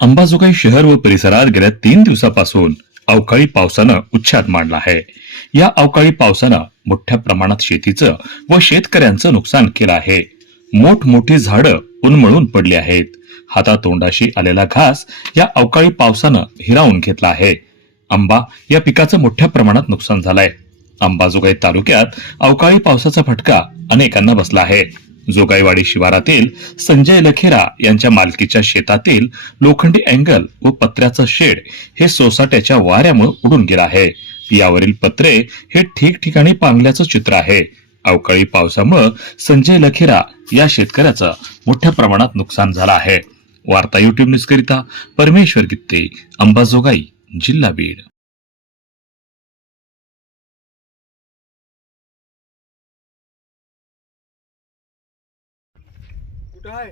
अंबाजोगाई शहर व परिसरात गेल्या 3 दिवसापासून अवकाळी पावसानं उच्छाद मांडला आहे. या अवकाळी पावसानं मोठ्या प्रमाणात शेतीचं व शेतकऱ्यांचं नुकसान केलं आहे. मोठमोठी झाडं उन्मळून पडली आहेत. हातातोंडाशी आलेला घास या अवकाळी पावसानं हिरावून घेतला आहे. आंबा या पिकाचं मोठ्या प्रमाणात नुकसान झालंय. अंबाजोगाई तालुक्यात अवकाळी पावसाचा फटका अनेकांना बसला आहे. जोगाईवाडी शिवारातील संजय लखेरा यांच्या मालकीच्या शेतातील लोखंडी अँगल व पत्र्याचं शेड हे सोसाट्याच्या वाऱ्यामुळे उडून गेलं आहे. यावरील पत्रे हे ठिकठिकाणी पांगल्याचं चित्र आहे. अवकाळी पावसामुळे संजय लखेरा या शेतकऱ्याचं मोठ्या प्रमाणात नुकसान झालं आहे. वार्ता युट्यूब न्यूज करिता परमेश्वर गित्ते, अंबाजोगाई, जिल्हा बीड. कुठं आहे?